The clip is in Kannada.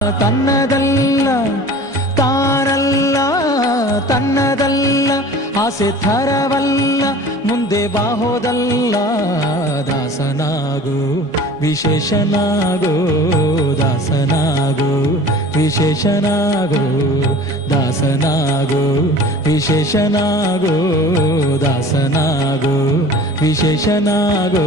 ತನ್ನದಲ್ಲ, ತಾರಲ್ಲ, ತನ್ನದಲ್ಲ, ಆಸೆ ಥರವಲ್ಲ, ಮುಂದೆ ಬಾಹೋದಲ್ಲ ದಾಸನಾಗು, ವಿಶೇಷನಾಗೋ ದಾಸನಾಗು ವಿಶೇಷನಾಗೋ ದಾಸನಾಗು ವಿಶೇಷನಾಗೋ, ದಾಸನಾಗು, ವಿಶೇಷನಾಗು.